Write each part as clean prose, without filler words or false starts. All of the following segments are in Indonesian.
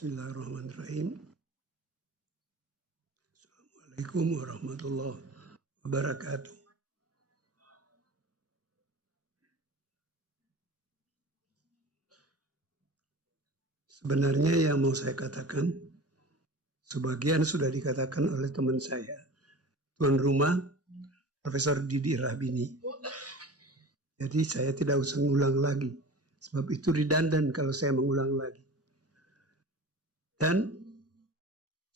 Bismillahirrahmanirrahim. Assalamualaikum warahmatullahi wabarakatuh. Sebenarnya yang mau saya katakan, sebagian sudah dikatakan oleh teman saya, tuan rumah Profesor Didi Rahbini. Jadi saya tidak usah mengulang lagi, sebab itu redundant kalau saya mengulang lagi. Dan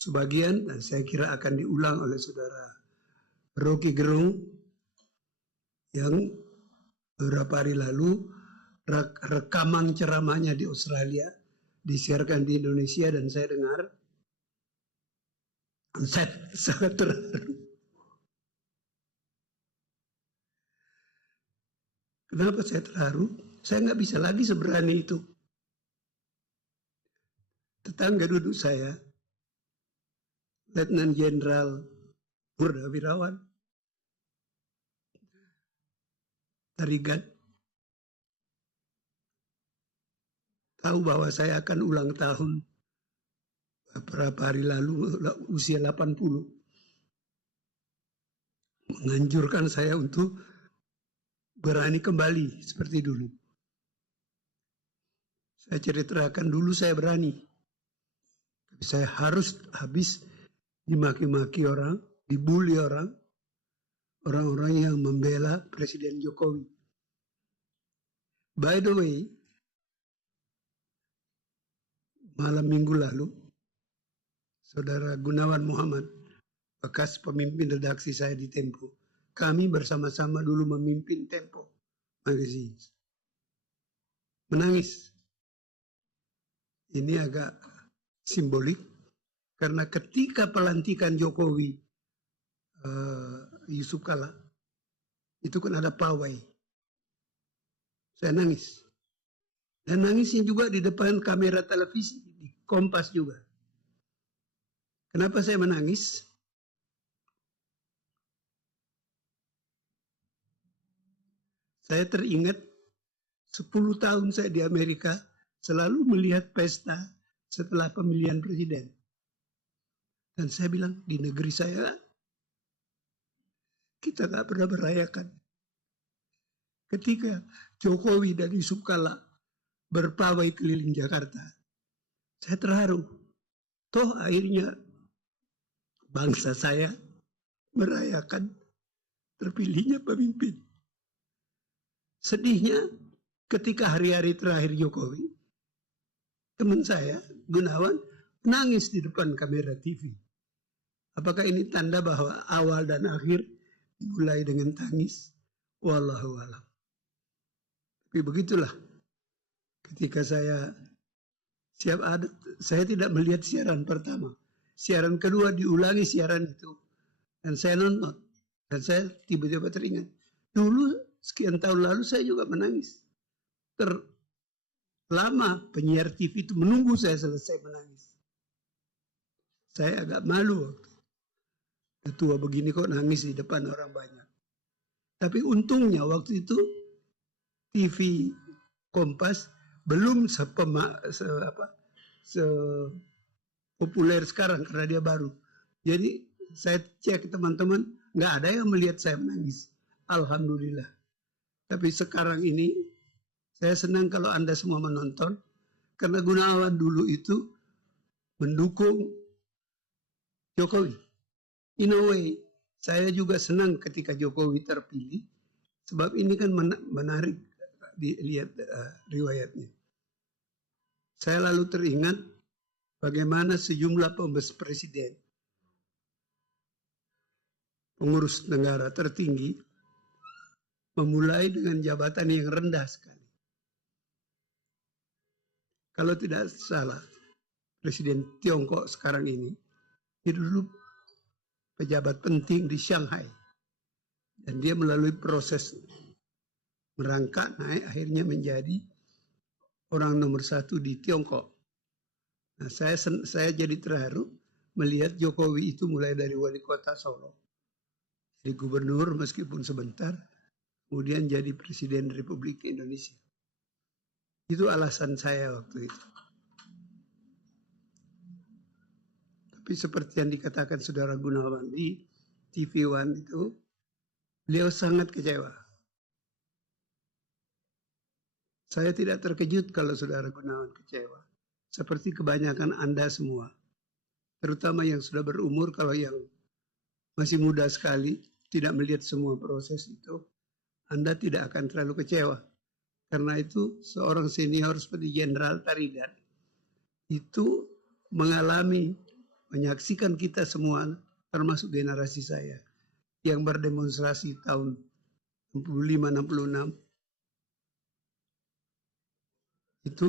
sebagian, dan saya kira akan diulang oleh saudara Rocky Gerung, yang beberapa hari lalu rekaman ceramahnya di Australia disiarkan di Indonesia, dan saya dengar, saya sangat terharu. Kenapa saya terharu? Saya nggak bisa lagi seberani itu. Tetangga duduk saya, Letnan Jenderal Purnawirawan Tarigan, tahu bahwa saya akan ulang tahun beberapa hari lalu, usia 80. Menganjurkan saya untuk berani kembali seperti dulu. Saya ceritakan dulu saya berani. Tapi saya harus habis dimaki-maki orang, dibully orang-orang yang membela Presiden Jokowi. By the way, malam minggu lalu, Saudara Gunawan Muhammad, bekas pemimpin redaksi saya di Tempo, kami bersama-sama dulu memimpin Tempo Magazine, menangis. Ini agak simbolik, karena ketika pelantikan Jokowi, Yusuf Kala, itu kan ada pawai. Saya nangis. Dan nangisnya juga di depan kamera televisi, di Kompas juga. Kenapa saya menangis? Saya teringat 10 tahun saya di Amerika selalu melihat pesta setelah pemilihan presiden. Dan saya bilang, di negeri saya kita gak pernah merayakan. Ketika Jokowi dan Yusuf Kala berpawai keliling Jakarta, saya terharu. Toh akhirnya bangsa saya merayakan terpilihnya pemimpin. Sedihnya ketika hari-hari terakhir Jokowi, teman saya Gunawan nangis di depan kamera TV. Apakah ini tanda bahwa awal dan akhir dimulai dengan tangis? Wallahu a'lam. Tapi begitulah. Ketika saya saya tidak melihat siaran pertama. Siaran kedua diulangi siaran itu. Dan saya nonton. Dan saya tiba-tiba teringat. Dulu sekian tahun lalu saya juga menangis. Lama penyiar TV itu menunggu saya selesai menangis. Saya agak malu waktu ketua begini kok nangis di depan orang banyak. Tapi untungnya waktu itu TV Kompas belum populer sekarang karena dia baru. Jadi saya cek teman-teman, nggak ada yang melihat saya menangis. Alhamdulillah. Tapi sekarang ini saya senang kalau Anda semua menonton, karena Gunawan dulu itu mendukung Jokowi. In a way, saya juga senang ketika Jokowi terpilih, sebab ini kan menarik dilihat riwayatnya. Saya lalu teringat bagaimana sejumlah pembesar presiden, pengurus negara tertinggi, memulai dengan jabatan yang rendah sekali. Kalau tidak salah, Presiden Tiongkok sekarang ini, dia dulu pejabat penting di Shanghai. Dan dia melalui proses merangkak naik, akhirnya menjadi orang nomor 1 di Tiongkok. Nah, saya jadi terharu melihat Jokowi itu mulai dari wali kota Solo, jadi gubernur meskipun sebentar, kemudian jadi Presiden Republik Indonesia. Itu alasan saya waktu itu. Tapi seperti yang dikatakan Saudara Gunawan di TV One itu, beliau sangat kecewa. Saya tidak terkejut kalau Saudara Gunawan kecewa. Seperti kebanyakan Anda semua. Terutama yang sudah berumur, kalau yang masih muda sekali, tidak melihat semua proses itu, Anda tidak akan terlalu kecewa. Karena itu seorang senior seperti Jenderal Tarigan itu menyaksikan kita semua, termasuk generasi saya, yang berdemonstrasi tahun 65-66, itu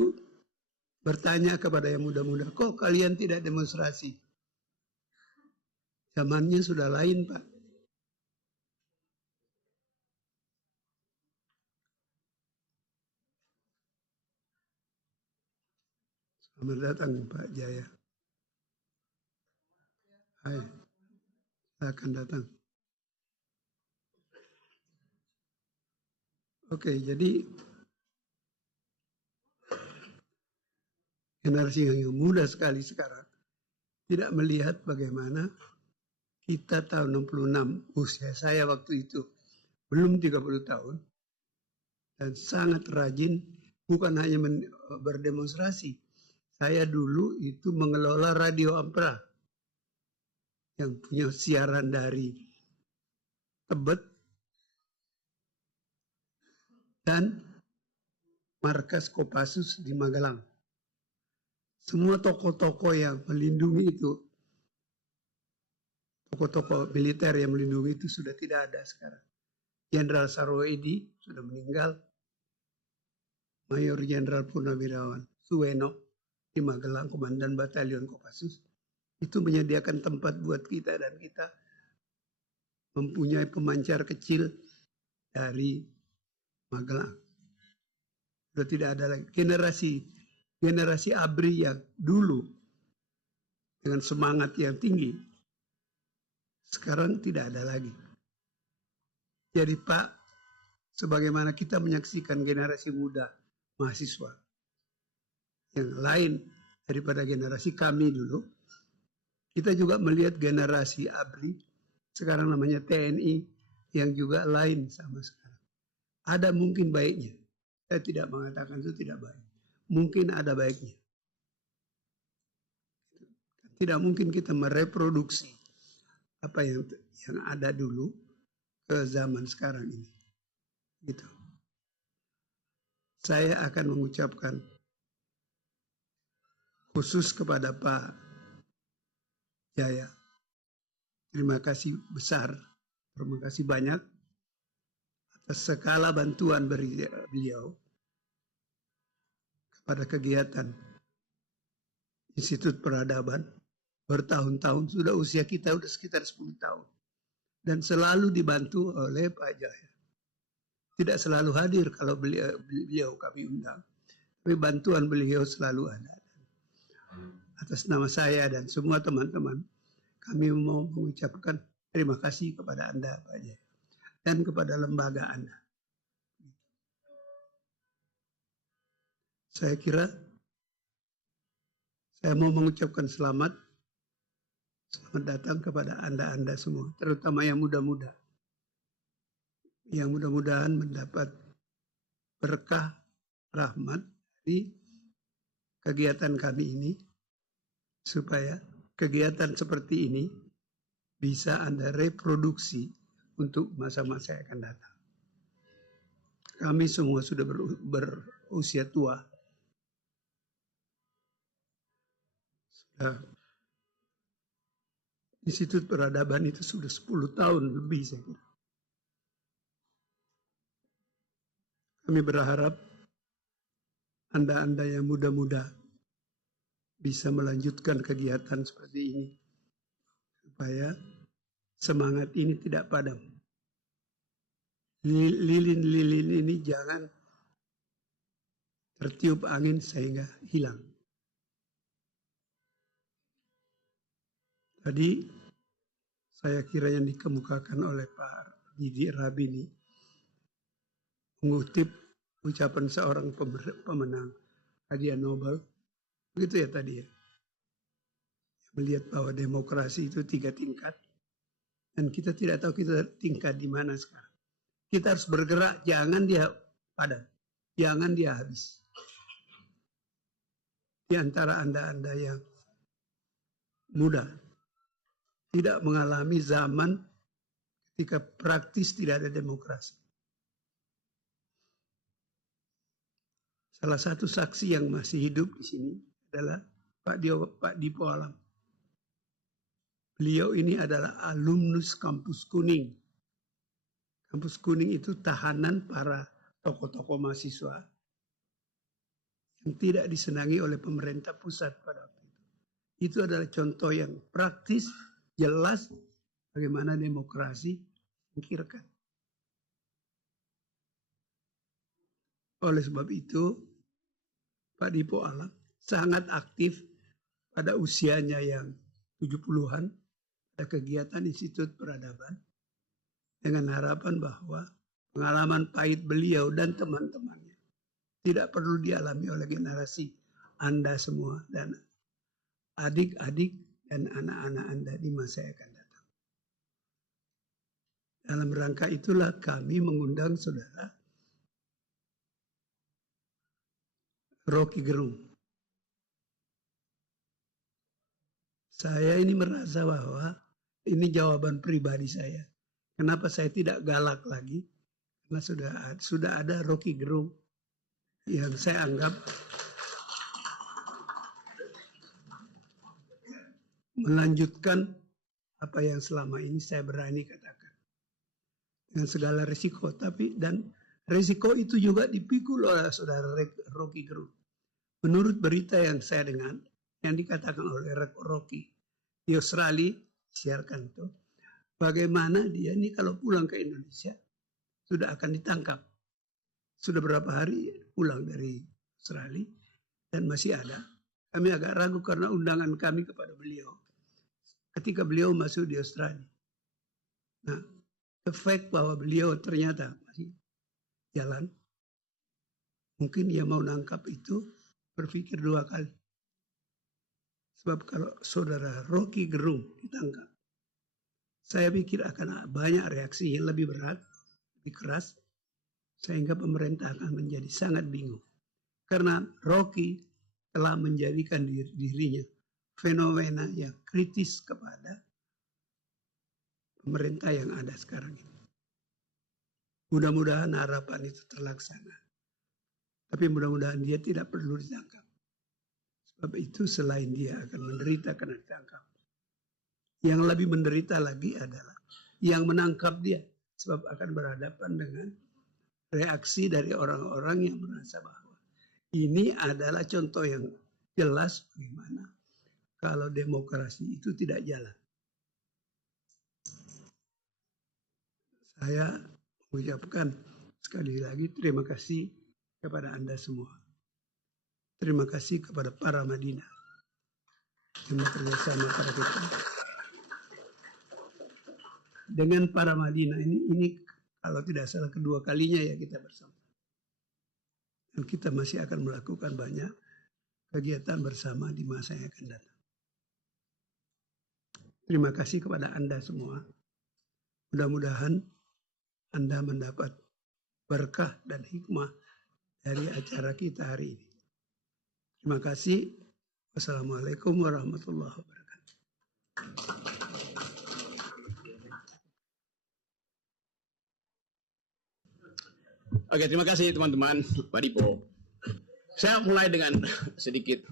bertanya kepada yang muda-muda, kok kalian tidak demonstrasi? Zamannya sudah lain, Pak. Selamat datang, Pak Jaya. Hai, akan datang. Oke, jadi generasi yang muda sekali sekarang tidak melihat bagaimana kita tahun 66, usia saya waktu itu belum 30 tahun, dan sangat rajin, bukan hanya berdemonstrasi. Saya dulu itu mengelola Radio Ampera yang punya siaran dari Tebet dan markas Kopassus di Magelang. Semua tokoh-tokoh yang melindungi itu, tokoh-tokoh militer yang melindungi itu sudah tidak ada sekarang. Jenderal Sarwoedi sudah meninggal, Mayor Jenderal Purnawirawan Suweno di Magelang, Komandan Batalion Kopassus, itu menyediakan tempat buat kita, dan kita mempunyai pemancar kecil dari Magelang. Sudah tidak ada lagi generasi ABRI yang dulu dengan semangat yang tinggi, sekarang tidak ada lagi. Jadi Pak, sebagaimana kita menyaksikan generasi muda mahasiswa yang lain daripada generasi kami dulu, kita juga melihat generasi ABRI, sekarang namanya TNI, yang juga lain sama sekarang. Ada mungkin baiknya. Saya tidak mengatakan itu tidak baik. Mungkin ada baiknya. Tidak mungkin kita mereproduksi apa yang ada dulu ke zaman sekarang ini. Gitu. Saya akan mengucapkan khusus kepada Pak Jaya, terima kasih besar, terima kasih banyak atas segala bantuan beliau kepada kegiatan Institut Peradaban. Bertahun-tahun, sudah usia kita sudah sekitar 10 tahun. Dan selalu dibantu oleh Pak Jaya. Tidak selalu hadir kalau beliau kami undang, tapi bantuan beliau selalu ada. Atas nama saya dan semua teman-teman, kami mau mengucapkan terima kasih kepada Anda, Pak Jaya, dan kepada lembaga Anda. Saya kira saya mau mengucapkan selamat datang kepada Anda semua, terutama yang muda-muda, yang mudah-mudahan mendapat berkah rahmat dari kegiatan kami ini, supaya kegiatan seperti ini bisa Anda reproduksi untuk masa-masa yang akan datang. Kami semua sudah berusia tua. Institut Peradaban itu sudah 10 tahun lebih, saya kira. Kami berharap Anda-Anda yang muda-muda bisa melanjutkan kegiatan seperti ini, supaya semangat ini tidak padam. Lilin-lilin ini jangan tertiup angin sehingga hilang. Tadi saya kira yang dikemukakan oleh Pak Didi Rabini mengutip ucapan seorang pemenang hadiah Nobel, begitu ya tadi ya, melihat bahwa demokrasi itu 3 tingkat dan kita tidak tahu kita tingkat di mana sekarang. Kita harus bergerak, jangan dia padat, jangan dia habis. Di antara Anda yang muda, tidak mengalami zaman ketika praktis tidak ada demokrasi. Salah satu saksi yang masih hidup di sini adalah Pak Dipo Alam. Beliau ini adalah alumnus Kampus Kuning. Kampus Kuning itu tahanan para tokoh-tokoh mahasiswa yang tidak disenangi oleh pemerintah pusat pada waktu itu. Itu adalah contoh yang praktis, jelas bagaimana demokrasi dipikirkan. Oleh sebab itu, Pak Dipo Alam sangat aktif pada usianya yang 70-an, ada kegiatan Institut Peradaban dengan harapan bahwa pengalaman pahit beliau dan teman-temannya tidak perlu dialami oleh generasi Anda semua dan adik-adik dan anak-anak Anda di masa yang akan datang. Dalam rangka itulah kami mengundang saudara Rocky Gerung. Saya ini merasa bahwa ini jawaban pribadi saya. Kenapa saya tidak galak lagi? Karena sudah ada Rocky Gerung yang saya anggap melanjutkan apa yang selama ini saya berani katakan dengan segala risiko. Dan risiko itu juga dipikul oleh saudara Rocky Gerung. Menurut berita yang saya dengar, yang dikatakan oleh Rocky di Australia, siarkan itu, bagaimana dia ini kalau pulang ke Indonesia sudah akan ditangkap. Sudah berapa hari pulang dari Australia dan masih ada. Kami agak ragu karena undangan kami kepada beliau ketika beliau masuk di Australia. Nah, efek bahwa beliau ternyata masih jalan, mungkin dia mau nangkap itu berpikir 2 kali. Sebab kalau saudara Rocky Gerung ditangkap, saya pikir akan banyak reaksi yang lebih berat, lebih keras, sehingga pemerintah akan menjadi sangat bingung. Karena Rocky telah menjadikan dirinya fenomena yang kritis kepada pemerintah yang ada sekarang ini. Mudah-mudahan harapan itu terlaksana. Tapi mudah-mudahan dia tidak perlu ditangkap. Sebab itu selain dia akan menderita karena ditangkap, yang lebih menderita lagi adalah yang menangkap dia. Sebab akan berhadapan dengan reaksi dari orang-orang yang merasa bahwa ini adalah contoh yang jelas bagaimana kalau demokrasi itu tidak jalan. Saya mengucapkan sekali lagi terima kasih kepada Anda semua. Terima kasih kepada para Madinah yang bekerja sama pada kita. Dengan para Madinah ini kalau tidak salah kedua kalinya ya kita bersama. Dan kita masih akan melakukan banyak kegiatan bersama di masa yang akan datang. Terima kasih kepada Anda semua. Mudah-mudahan Anda mendapat berkah dan hikmah dari acara kita hari ini. Terima kasih. Wassalamualaikum warahmatullahi wabarakatuh. Oke, terima kasih teman-teman, Pak Dipo. Saya mulai dengan sedikit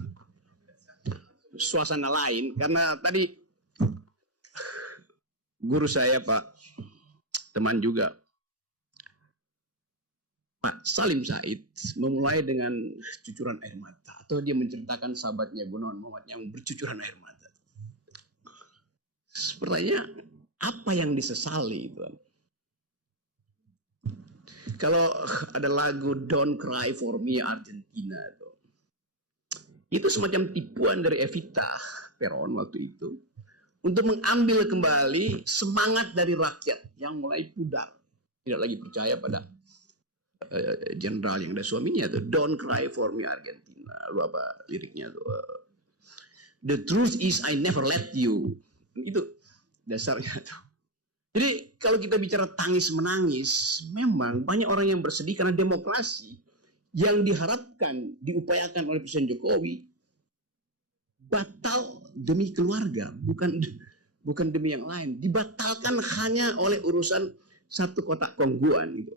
suasana lain, karena tadi guru saya, Pak, teman juga, Pak Salim Said, memulai dengan cucuran air mata. Atau dia menceritakan sahabatnya Gunawan Muhammad yang bercucuran air mata. Pertanyaannya, apa yang disesali itu? Kalau ada lagu Don't Cry For Me Argentina itu semacam tipuan dari Evita Peron waktu itu untuk mengambil kembali semangat dari rakyat yang mulai pudar, tidak lagi percaya pada jenderal yang ada suaminya tuh. Don't Cry For Me Argentina, lu apa liriknya tuh? The truth is I never let you. Itu dasarnya tuh. Jadi kalau kita bicara tangis menangis, memang banyak orang yang bersedih karena demokrasi yang diharapkan, diupayakan oleh Presiden Jokowi batal demi keluarga, bukan demi yang lain. Dibatalkan hanya oleh urusan satu kotak kongguan gitu.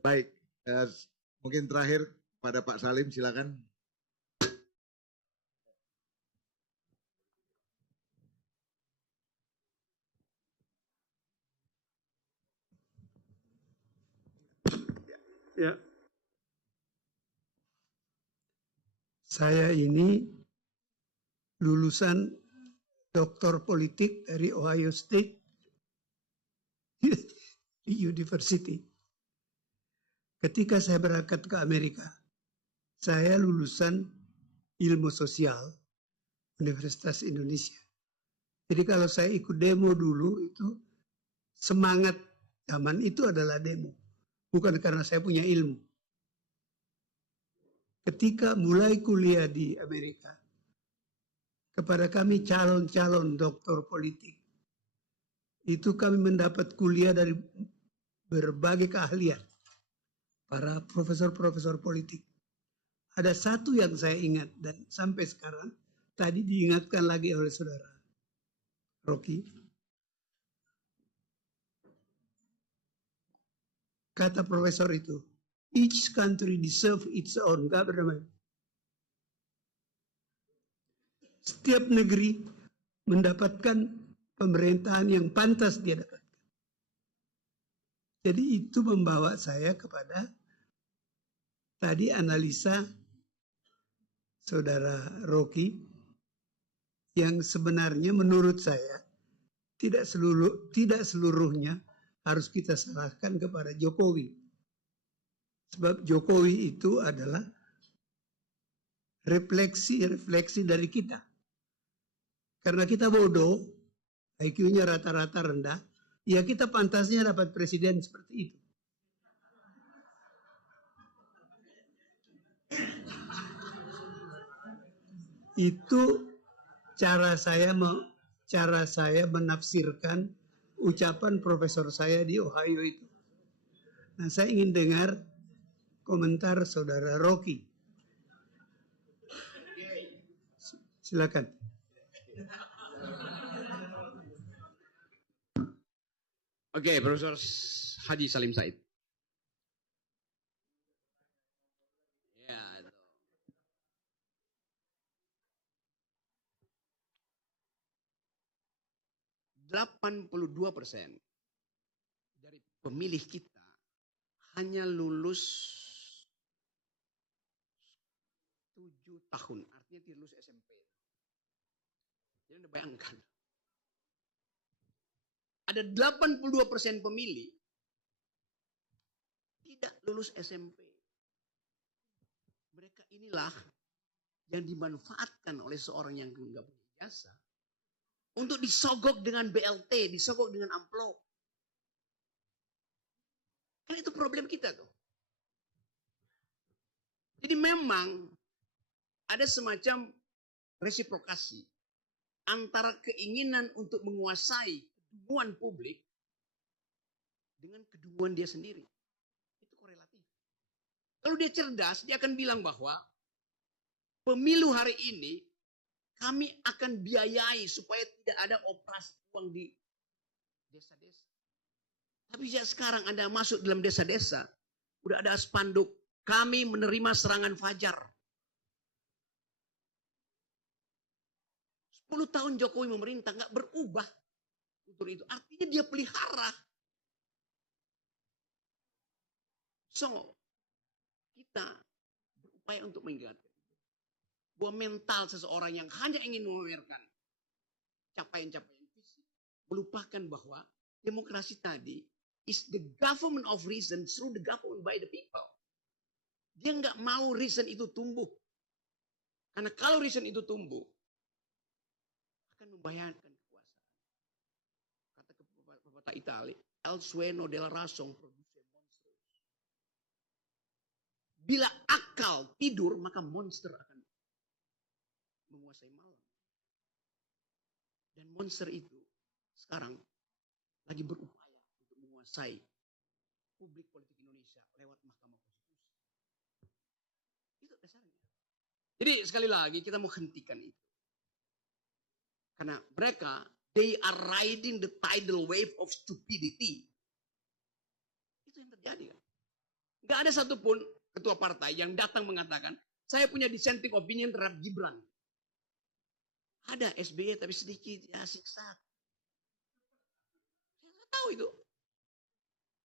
Baik, mungkin terakhir pada Pak Salim, silakan. Ya. Saya ini lulusan doktor politik dari Ohio State University. Ketika saya berangkat ke Amerika, saya lulusan ilmu sosial Universitas Indonesia. Jadi kalau saya ikut demo dulu itu semangat zaman itu adalah demo. Bukan karena saya punya ilmu. Ketika mulai kuliah di Amerika, kepada kami calon-calon doktor politik, itu kami mendapat kuliah dari berbagai keahlian. Para profesor-profesor politik. Ada satu yang saya ingat dan sampai sekarang, tadi diingatkan lagi oleh saudara Rocky. Kata profesor itu, each country deserve its own government. Setiap negeri mendapatkan pemerintahan yang pantas dia dapatkan. Jadi itu membawa saya kepada tadi analisa saudara Rocky yang sebenarnya menurut saya tidak seluruhnya harus kita serahkan kepada Jokowi. Sebab Jokowi itu adalah refleksi dari kita. Karena kita bodoh, IQ-nya rata-rata rendah, ya kita pantasnya dapat presiden seperti itu. Itu cara saya menafsirkan ucapan profesor saya di Ohio itu. Nah, saya ingin dengar komentar saudara Rocky. Silakan. Oke, Profesor Haji Salim Said. Ya, 82% dari pemilih kita hanya lulus 7 tahun, artinya tidak lulus SMP. Jadi Anda bayangkan, ada 82% pemilih tidak lulus SMP. Mereka inilah yang dimanfaatkan oleh seorang yang enggak punya ijazah untuk disogok dengan BLT, disogok dengan amplop. Kan itu problem kita tuh. Jadi memang ada semacam resiprokasi antara keinginan untuk menguasai kedunguan publik dengan kedunguan dia sendiri. Itu korelatif. Kalau dia cerdas, dia akan bilang bahwa pemilu hari ini kami akan biayai supaya tidak ada operasi uang di desa-desa. Tapi sejak sekarang Anda masuk dalam desa-desa, udah ada spanduk, kami menerima serangan fajar. 10 tahun Jokowi memerintah nggak berubah untuk itu. Artinya dia pelihara. So, kita berupaya untuk mengingatkan bahwa mental seseorang yang hanya ingin memamerkan capaian-capaian fisik, melupakan bahwa demokrasi tadi is the government of reason through the government by the people. Dia nggak mau reason itu tumbuh. Karena kalau reason itu tumbuh, akan membayangkan kekuasaan. Kata pepatah Itali, el sueno della razón produce monstruos. Bila akal akal tidur, maka monster akan menguasai malam. Dan monster itu sekarang lagi berupaya untuk menguasai publik politik Indonesia lewat Mahkamah Konstitusi. Itu dasarnya. Jadi sekali lagi kita mau hentikan itu. Karena mereka, they are riding the tidal wave of stupidity. Itu yang terjadi kan. Gak ada satupun ketua partai yang datang mengatakan, saya punya dissenting opinion terhadap Gibran. Ada SBY tapi sedikit, ya siksa. Saya nggak tahu itu.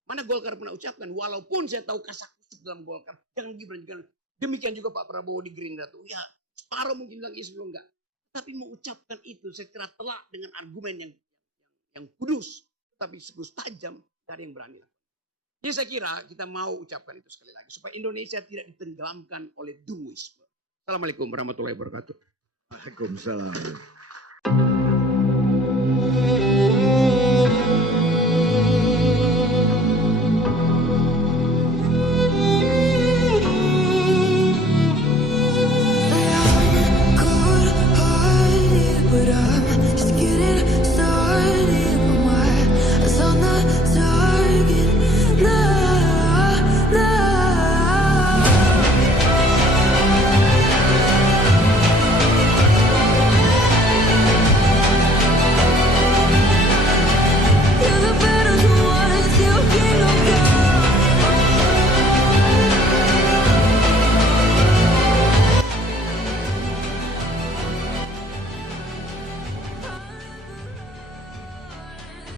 Mana Golkar pernah ucapkan, walaupun saya tahu kasak-kusuk dalam Golkar, jangan Gibran, jangan. Demikian juga Pak Prabowo di Gerindra tuh. Ya, separuh mungkin bilang iya, sebelum enggak. Tapi mengucapkan itu secara telak dengan argumen yang kudus, tapi sekudus tajam, gak ada yang berani. Jadi saya kira kita mau ucapkan itu sekali lagi supaya Indonesia tidak ditenggelamkan oleh dunguisme. Assalamualaikum warahmatullahi wabarakatuh. Waalaikumsalam.